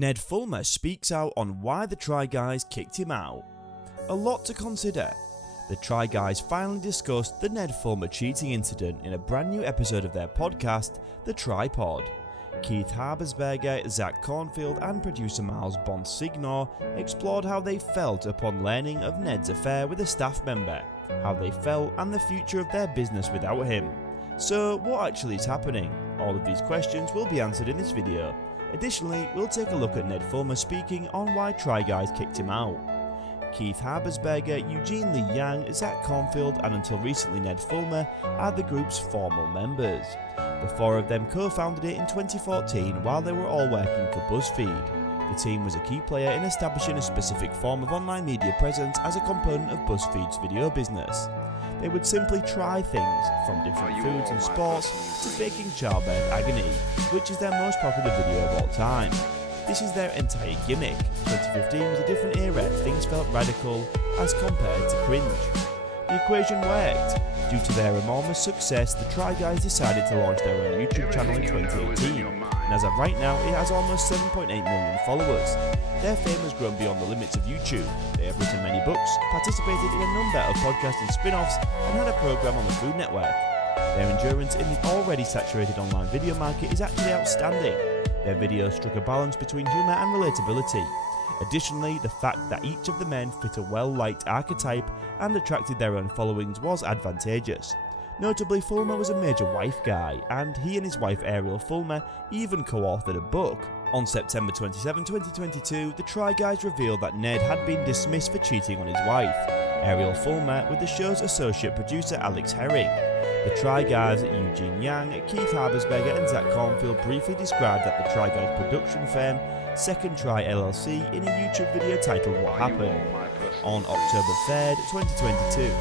Ned Fulmer speaks out on why the Try Guys kicked him out. A lot to consider. The Try Guys finally discussed the Ned Fulmer cheating incident in a brand new episode of their podcast, The Tripod. Keith Habersberger, Zach Cornfield and producer Miles Bonsignor explored how they felt upon learning of Ned's affair with a staff member, how they felt and the future of their business without him. So what actually is happening? All of these questions will be answered in this video. Additionally, we'll take a look at Ned Fulmer speaking on why Try Guys kicked him out. Keith Habersberger, Eugene Lee Yang, Zach Cornfield and until recently Ned Fulmer are the group's formal members. The four of them co-founded it in 2014 while they were all working for BuzzFeed. The team was a key player in establishing a specific form of online media presence as a component of BuzzFeed's video business. They would simply try things, from different foods and sports to faking childbirth agony, which is their most popular video of all time. This is their entire gimmick. 2015 was a different era, things felt radical as compared to cringe. The equation worked. Due to their enormous success, the Try Guys decided to launch their own YouTube channel in 2018, and as of right now it has almost 7.8 million followers. Their fame has grown beyond the limits of YouTube. They have written many books, participated in a number of podcasts and spin-offs, and had a program on the Food Network. Their endurance in the already saturated online video market is actually outstanding. Their videos struck a balance between humour and relatability. Additionally, the fact that each of the men fit a well-liked archetype and attracted their own followings was advantageous. Notably, Fulmer was a major wife guy, and he and his wife Ariel Fulmer even co-authored a book. On September 27, 2022, the Try Guys revealed that Ned had been dismissed for cheating on his wife, Ariel Fulmer, with the show's associate producer Alex Herring. The Try Guys, Eugene Yang, Keith Habersberger and Zach Cornfield briefly described that the Try Guys production firm, Second Try LLC, in a YouTube video titled What Happened, on October 3rd, 2022.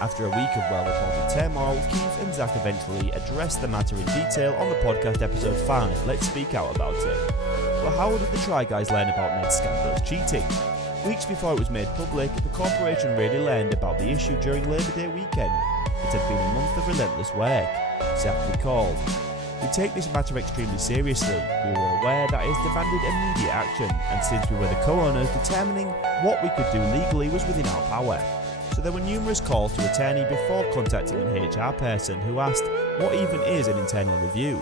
After a week of well-reported turmoil, Keith and Zach eventually addressed the matter in detail on the podcast episode 5, Let's Speak Out About It. But how did the Try Guys learn about Ned's scandalous cheating? Weeks before it was made public, the corporation really learned about the issue during Labor Day weekend. It had been a month of relentless work. Zach recalled, "We take this matter extremely seriously. We were aware that it demanded immediate action, and since we were the co-owners, determining what we could do legally was within our power. So there were numerous calls to attorney before contacting an HR person who asked, what even is an internal review?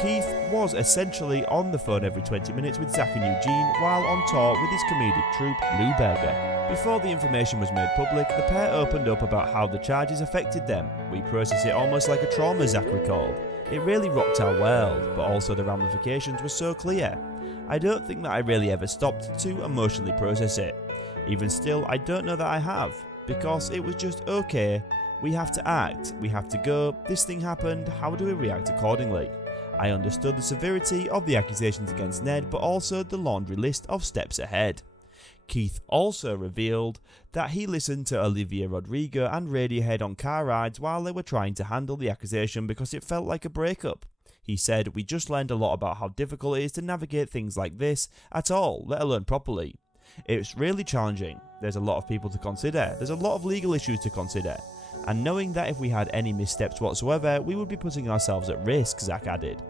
Keith was essentially on the phone every 20 minutes with Zach and Eugene while on tour with his comedic troupe, Lou Berger. Before the information was made public, the pair opened up about how the charges affected them. We processed it almost like a trauma, Zach recalled. It really rocked our world, but also the ramifications were so clear. I don't think that I really ever stopped to emotionally process it. Even still, I don't know that I have, because it was just okay, we have to act, we have to go, this thing happened, how do we react accordingly? I understood the severity of the accusations against Ned, but also the laundry list of steps ahead." Keith also revealed that he listened to Olivia Rodrigo and Radiohead on car rides while they were trying to handle the accusation because it felt like a breakup. He said, "We just learned a lot about how difficult it is to navigate things like this at all, let alone properly. It's really challenging. There's a lot of people to consider. There's a lot of legal issues to consider. And knowing that if we had any missteps whatsoever, we would be putting ourselves at risk," Zach added.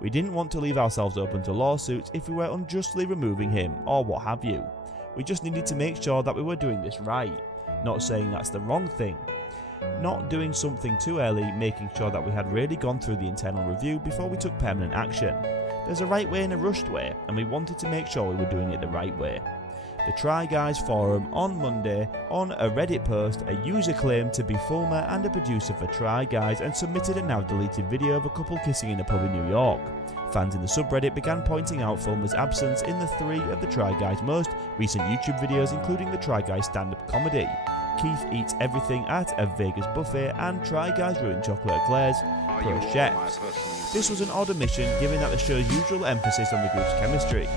"We didn't want to leave ourselves open to lawsuits if we were unjustly removing him, or what have you. We just needed to make sure that we were doing this right. Not saying that's the wrong thing. Not doing something too early, making sure that we had really gone through the internal review before we took permanent action. There's a right way and a rushed way, and we wanted to make sure we were doing it the right way." The Try Guys forum on Monday, on a Reddit post, a user claimed to be Fulmer and a producer for Try Guys and submitted a now deleted video of a couple kissing in a pub in New York. Fans in the subreddit began pointing out Fulmer's absence in the 3 of the Try Guys' most recent YouTube videos, including the Try Guys stand-up comedy, Keith Eats Everything at a Vegas Buffet and Try Guys Ruined Chocolate Eclairs Pro Chefs. This was an odd omission given that the show's usual emphasis on the group's chemistry.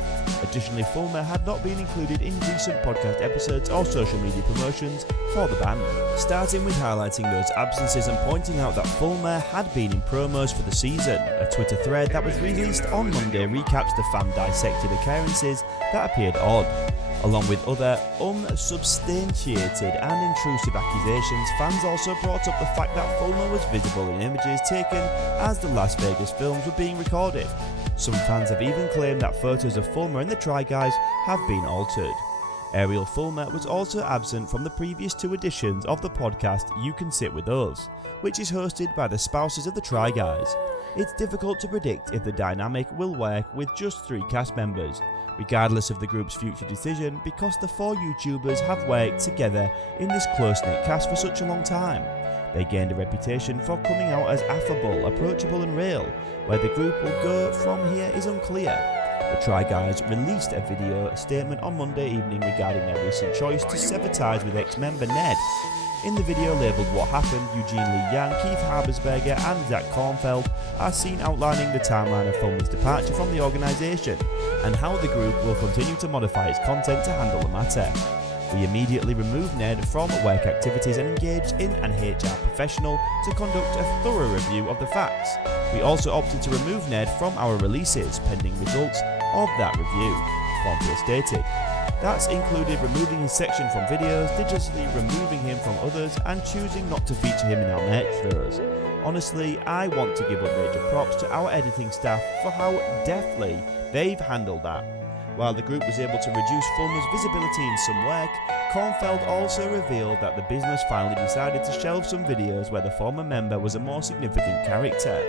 Additionally, Fulmer had not been included in recent podcast episodes or social media promotions for the band. Starting with highlighting those absences and pointing out that Fulmer had been in promos for the season, a Twitter thread that was released on Monday recaps the fan-dissected occurrences that appeared odd. Along with other unsubstantiated and intrusive accusations, fans also brought up the fact that Fulmer was visible in images taken as the Las Vegas films were being recorded. Some fans have even claimed that photos of Fulmer and the Try Guys have been altered. Ariel Fulmer was also absent from the previous 2 editions of the podcast You Can Sit With Us, which is hosted by the spouses of the Try Guys. It's difficult to predict if the dynamic will work with just 3 cast members, regardless of the group's future decision, because the 4 YouTubers have worked together in this close-knit cast for such a long time. They gained a reputation for coming out as affable, approachable and real. Where the group will go from here is unclear. The Try Guys released a video statement on Monday evening regarding their recent choice to sever ties with ex-member Ned. In the video labelled What Happened, Eugene Lee Yang, Keith Habersberger and Zach Kornfeld are seen outlining the timeline of Fulmer's departure from the organisation and how the group will continue to modify its content to handle the matter. We immediately removed Ned from work activities and engaged in an HR professional to conduct a thorough review of the facts. We also opted to remove Ned from our releases pending results of that review, Kornfeld stated. That's included removing his section from videos, digitally removing him from others, and choosing not to feature him in our merch videos. Honestly, I want to give up major props to our editing staff for how deftly they've handled that. While the group was able to reduce Fulmer's visibility in some work, Kornfeld also revealed that the business finally decided to shelve some videos where the former member was a more significant character.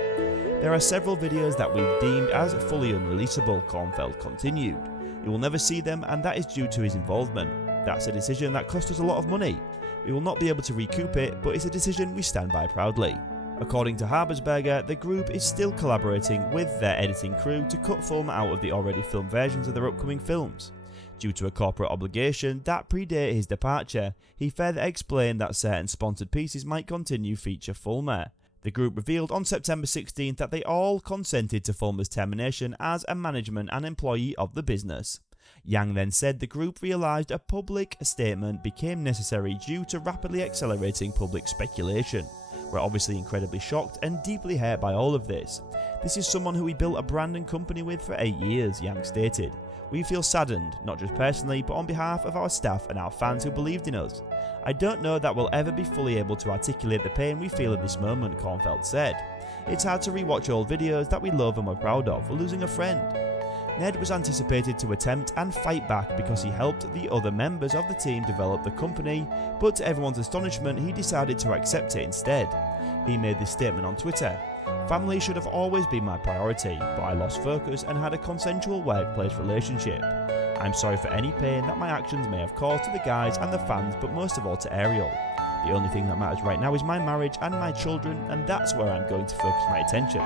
There are several videos that we've deemed as fully unreleasable, Kornfeld continued. You will never see them, and that is due to his involvement. That's a decision that cost us a lot of money. We will not be able to recoup it, but it's a decision we stand by proudly. According to Habersberger, the group is still collaborating with their editing crew to cut Fulmer out of the already filmed versions of their upcoming films. Due to a corporate obligation that predated his departure, he further explained that certain sponsored pieces might continue feature Fulmer. The group revealed on September 16th that they all consented to Fulmer's termination as a management and employee of the business. Yang then said the group realised a public statement became necessary due to rapidly accelerating public speculation. We're obviously incredibly shocked and deeply hurt by all of this. This is someone who we built a brand and company with for 8 years, Yang stated. We feel saddened, not just personally, but on behalf of our staff and our fans who believed in us. I don't know that we'll ever be fully able to articulate the pain we feel at this moment, Kornfeld said. It's hard to rewatch old videos that we love and we're proud of for losing a friend. Ned was anticipated to attempt and fight back because he helped the other members of the team develop the company, but to everyone's astonishment, he decided to accept it instead. He made this statement on Twitter. Family should have always been my priority, but I lost focus and had a consensual workplace relationship. I'm sorry for any pain that my actions may have caused to the guys and the fans, but most of all to Ariel. The only thing that matters right now is my marriage and my children, and that's where I'm going to focus my attention.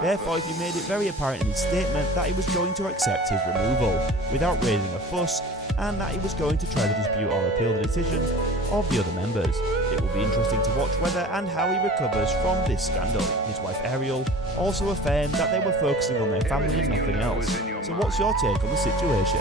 Therefore, he made it very apparent in his statement that he was going to accept his removal without raising a fuss, and that he was going to try to dispute or appeal the decisions of the other members. It will be interesting to watch whether and how he recovers from this scandal. His wife Ariel also affirmed that they were focusing on their family and nothing else. So what's your take on the situation?